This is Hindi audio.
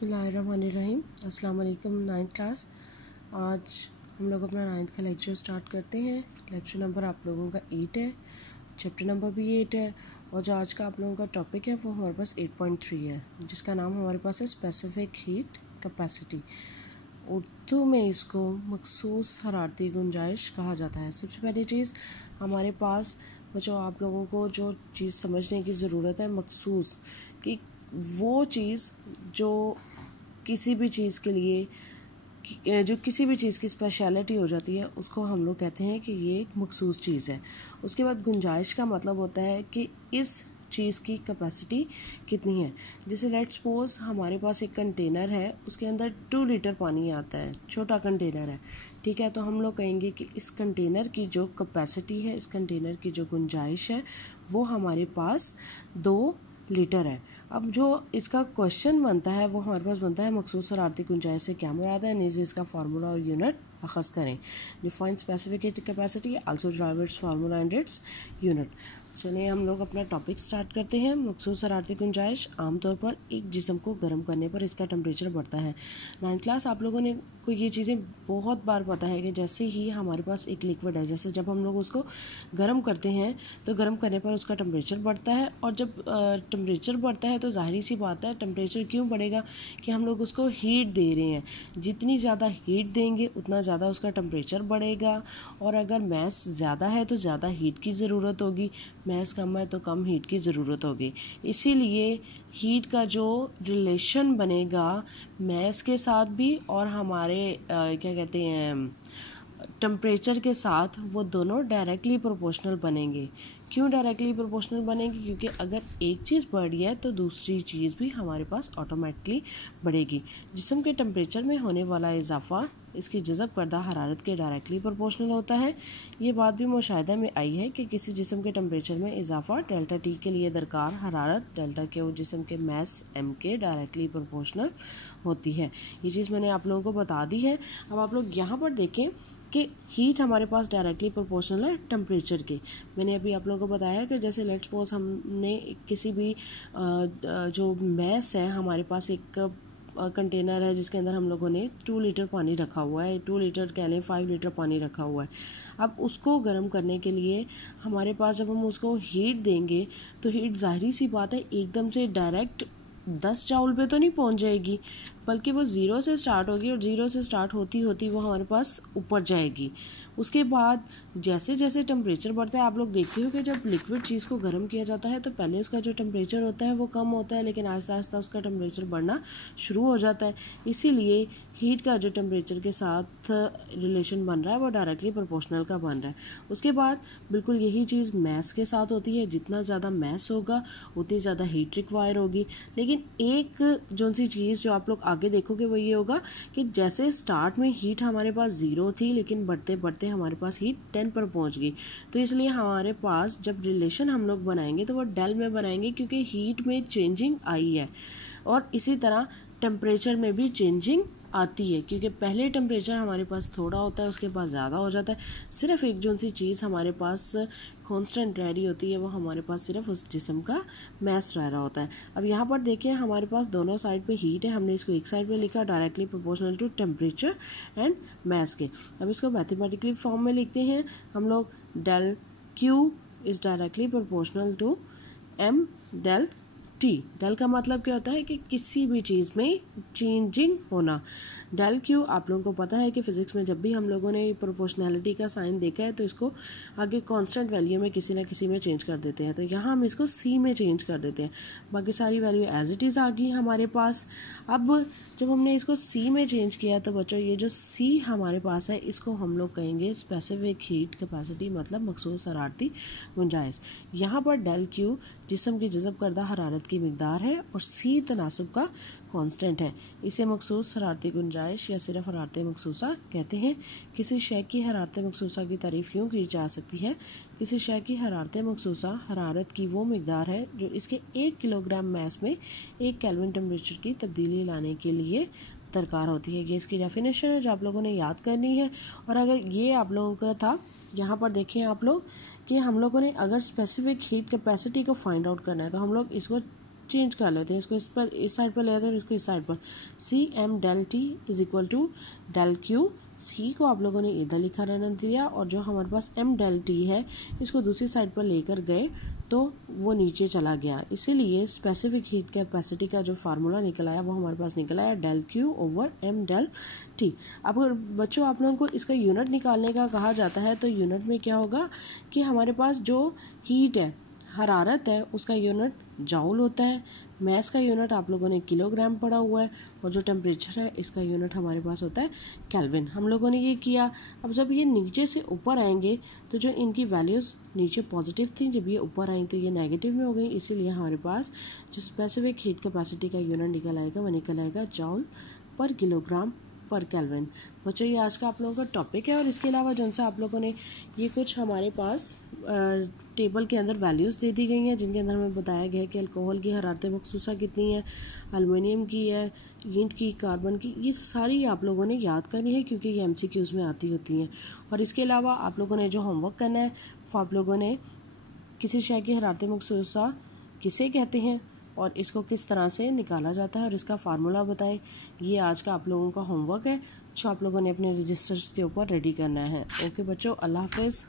बिस्मिल्लाहिर्रहमानिर्रहीम। अस्सलाम वालेकुम। 9th class. आज हम लोग अपना 9th का लेक्चर स्टार्ट करते हैं। लेक्चर नंबर आप लोगों का 8 है, चैप्टर नंबर भी 8 है और जो आज का आप लोगों का टॉपिक है वो हमारे पास 8.3 है, जिसका नाम हमारे पास है स्पेसिफिक हीट कैपेसिटी। उर्दू में इसको मखसूस हरारती गुंजाइश कहा जाता है। सबसे पहली चीज़ हमारे पास बच्चों आप लोगों को जो चीज़ समझने की ज़रूरत है, मखसूस कि वो चीज़ जो किसी भी चीज़ के लिए जो किसी भी चीज़ की स्पेशलिटी हो जाती है उसको हम लोग कहते हैं कि ये एक मखसूस चीज़ है। उसके बाद गुंजाइश का मतलब होता है कि इस चीज़ की कैपेसिटी कितनी है। जैसे लेट्स सपोज हमारे पास एक कंटेनर है, उसके अंदर 2 लीटर पानी आता है, छोटा कंटेनर है, ठीक है। तो हम लोग कहेंगे कि इस कंटेनर की जो कैपेसिटी है, इस कंटेनर की जो गुंजाइश है वो हमारे पास 2 लीटर है। अब जो इसका क्वेश्चन बनता है वो हमारे पास बनता है मखसूस हरारती गुंजाइश से क्या मुराद है, नीचे इसका फार्मूला और यूनिट अखज़ करें। Define specific heat capacity, also drive it's formula and its unit. चलिए हम लोग अपना टॉपिक स्टार्ट करते हैं। मखसूस हरारती गुंजाइश आमतौर पर एक जिस्म को गर्म करने पर इसका टेम्परेचर बढ़ता है। 9th क्लास आप लोगों ने को ये चीज़ें बहुत बार पता है कि जैसे ही हमारे पास एक लिक्विड है, जैसे जब हम लोग उसको गर्म करते हैं तो गर्म करने पर उसका टेम्परेचर बढ़ता है, और जब टेम्परेचर बढ़ता है तो ज़ाहिर सी बात है टेम्परेचर क्यों बढ़ेगा कि हम लोग उसको हीट दे रहे हैं। जितनी ज़्यादा हीट देंगे उतना ज़्यादा उसका टेम्परेचर बढ़ेगा, और अगर मैस ज़्यादा है तो ज़्यादा हीट की ज़रूरत होगी, मैस कम है तो कम हीट की ज़रूरत होगी। इसीलिए हीट का जो रिलेशन बनेगा मैस के साथ भी और हमारे क्या कहते हैं टेम्परेचर के साथ, वो दोनों डायरेक्टली प्रोपोर्शनल बनेंगे। क्यों डायरेक्टली प्रोपोर्शनल बनेंगे? क्योंकि अगर एक चीज़ बढ़ी है तो दूसरी चीज़ भी हमारे पास ऑटोमेटिकली बढ़ेगी। जिस्म के टेम्परेचर में होने वाला इजाफा इसकी जज़ब करदा हरारत के डायरेक्टली प्रोपोर्शनल होता है। ये बात भी मुशाहिदा में आई है कि किसी जिस्म के टेम्परेचर में इजाफा डेल्टा टी के लिए दरकार हरारत डेल्टा के वो जिस्म के मैस एम के डायरेक्टली प्रोपोर्शनल होती है। ये चीज़ मैंने आप लोगों को बता दी है। अब आप लोग यहाँ पर देखें कि हीट हमारे पास डायरेक्टली प्रोपोर्शनल है टेम्परेचर के। मैंने अभी आप लोगों को बताया कि जैसे लेट्स सपोज हमने किसी भी जो मैस है, हमारे पास एक कंटेनर है जिसके अंदर हम लोगों ने 2 लीटर पानी रखा हुआ है, 2 लीटर कह लें 5 लीटर पानी रखा हुआ है। अब उसको गर्म करने के लिए हमारे पास जब हम उसको हीट देंगे तो हीट ज़ाहिरी सी बात है एकदम से डायरेक्ट 10 जाउल पे तो नहीं पहुंच जाएगी, बल्कि वो 0 से स्टार्ट होगी और 0 से स्टार्ट होती होती वो हमारे पास ऊपर जाएगी। उसके बाद जैसे जैसे टेम्परेचर बढ़ता है, आप लोग देखते हो कि जब लिक्विड चीज़ को गर्म किया जाता है तो पहले उसका जो टेम्परेचर होता है वो कम होता है, लेकिन आहिस्ता आहिस्ता उसका टेम्परेचर बढ़ना शुरू हो जाता है। इसीलिए हीट का जो टेम्परेचर के साथ रिलेशन बन रहा है वो डायरेक्टली प्रोपोर्शनल का बन रहा है। उसके बाद बिल्कुल यही चीज़ मैस के साथ होती है। जितना ज़्यादा मैस होगा उतनी ज़्यादा हीट रिक्वायर होगी। लेकिन एक जो सी चीज़ जो आप लोग आगे देखोगे वो ये होगा कि जैसे स्टार्ट में हीट हमारे पास 0 थी, लेकिन बढ़ते बढ़ते हमारे पास हीट 10 पर पहुंच गई। तो इसलिए हमारे पास जब रिलेशन हम लोग बनाएंगे तो वो डेल में बनाएंगे, क्योंकि हीट में चेंजिंग आई है। और इसी तरह टेम्परेचर में भी चेंजिंग आती है, क्योंकि पहले टेम्परेचर हमारे पास थोड़ा होता है, उसके बाद ज़्यादा हो जाता है। सिर्फ एक जो सी चीज़ हमारे पास कांस्टेंट रह रही होती है वो हमारे पास सिर्फ उस जिस्म का मैस रह रहा होता है। अब यहाँ पर देखें हमारे पास दोनों साइड पे हीट है, हमने इसको एक साइड पे लिखा directly proportional to temperature and mass के। अब इसको मैथमेटिकली फॉर्म में लिखते हैं हम लोग, del Q is directly proportional to M del T. Del का मतलब क्या होता है कि किसी भी चीज़ में चेंजिंग होना। डेल क्यू आप लोगों को पता है कि फिजिक्स में जब भी हम लोगों ने प्रोपोर्शनैलिटी का साइन देखा है तो इसको आगे कांस्टेंट वैल्यू में किसी ना किसी में चेंज कर देते हैं। तो यहाँ हम इसको सी में चेंज कर देते हैं, बाकी सारी वैल्यू एज इट इज़ आ गई हमारे पास। अब जब हमने इसको सी में चेंज किया तो बच्चों ये जो सी हमारे पास है इसको हम लोग कहेंगे स्पेसिफिक हीट कैपेसिटी, मतलब मखसूस हरारती गुंजाइश। यहाँ पर डेल क्यू जिस्म की जज़ब करदा हरारत की मिकदार है और सी तनासब का कांस्टेंट है। इसे मखसूस हरारती गुंजाइश या सिर्फ हरारत मखसूसा कहते हैं। किसी शय की हरारत मखसूसा की तारीफ़ यूँ की जा सकती है, किसी शय की हरारत मखसूसा हरारत की वो मिकदार है जो इसके 1 किलोग्राम मैस में 1 केल्विन टेम्परेचर की तब्दीली लाने के लिए दरकार होती है। ये इसकी डेफिनेशन है जो आप लोगों ने याद करनी है। और अगर ये आप लोगों का था, यहाँ पर देखें आप लोग कि हम लोगों ने अगर स्पेसिफिक हीट कैपेसिटी को फाइंड आउट करना है तो हम लोग इसको चेंज कर लेते हैं, इसको इस साइड पर ले आते हैं और इसको इस साइड पर। CM del T is equal to del Q। C को आप लोगों ने इधर लिखा रहने दिया और जो हमारे पास M del T है इसको दूसरी साइड पर लेकर गए तो वो नीचे चला गया, इसीलिए स्पेसिफिक हीट कैपेसिटी का जो फार्मूला निकल आया वो हमारे पास निकल आया del Q over M del T। अब अगर बच्चों आप लोगों को इसका यूनिट निकालने का कहा जाता है तो यूनिट में क्या होगा कि हमारे पास जो हीट है, हरारत है, उसका यूनिट जाउल होता है, मैस का यूनिट आप लोगों ने किलोग्राम पढ़ा हुआ है और जो टेम्परेचर है इसका यूनिट हमारे पास होता है केल्विन। हम लोगों ने ये किया। अब जब ये नीचे से ऊपर आएंगे तो जो इनकी वैल्यूज़ नीचे पॉजिटिव थी, जब ये ऊपर आई तो ये नेगेटिव में हो गई, इसीलिए हमारे पास जो स्पेसिफिक हीट कैपेसिटी का यूनिट निकल आएगा वो निकल आएगा जाउल पर किलोग्राम पर केल्विन। बच्चों ये आज का आप लोगों का टॉपिक है और इसके अलावा जौन सा आप लोगों ने ये कुछ हमारे पास टेबल के अंदर वैल्यूज़ दे दी गई हैं जिनके अंदर हमें बताया गया है कि अल्कोहल की हरारत मखसूसा कितनी है, एल्युमिनियम की है, ईंट की, कार्बन की, ये सारी आप लोगों ने याद करनी है क्योंकि ये MCQs में आती होती हैं। और इसके अलावा आप लोगों ने जो होमवर्क करना है वो आप लोगों ने किसी शय की हरारत मखसूसा किसे कहते हैं और इसको किस तरह से निकाला जाता है और इसका फार्मूला बताएं। ये आज का आप लोगों का होमवर्क है जो आप लोगों ने अपने रजिस्टर्स के ऊपर रेडी करना है। ओके बच्चों, अल्लाह हाफिज़।